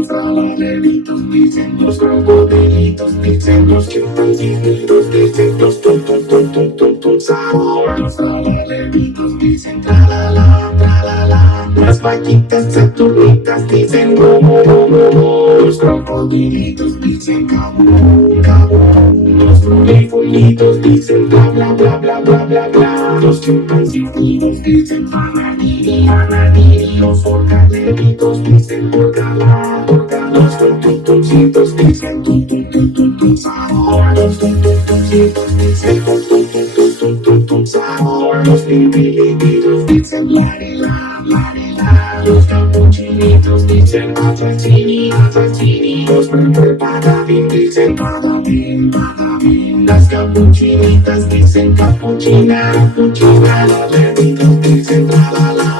los tralaleros dicen los crocodilitos, dicen los chimpanzinitos, dicen los sabor. Los tralaleros dicen tralala, tralala. Las vaquitas saturnitas dicen los crocodilitos dicen cabú, cabú. Los florifulitos dicen bla bla bla bla bla bla bla. Los chimpancinitos dicen bananini, bananini. Los vocodeditos dicen vocala, vocala. Los tututucitos dicen tututututu sabor. Los tututucitos dicen tututututu sabor. Los limilitos dicen larela, larela. Los capuchinitos dicen assassini, assassini. Los padabin dicen padabin, padabin. Las capuchinitas dicen capuchina, capuchina. Los leditos dicen tralala.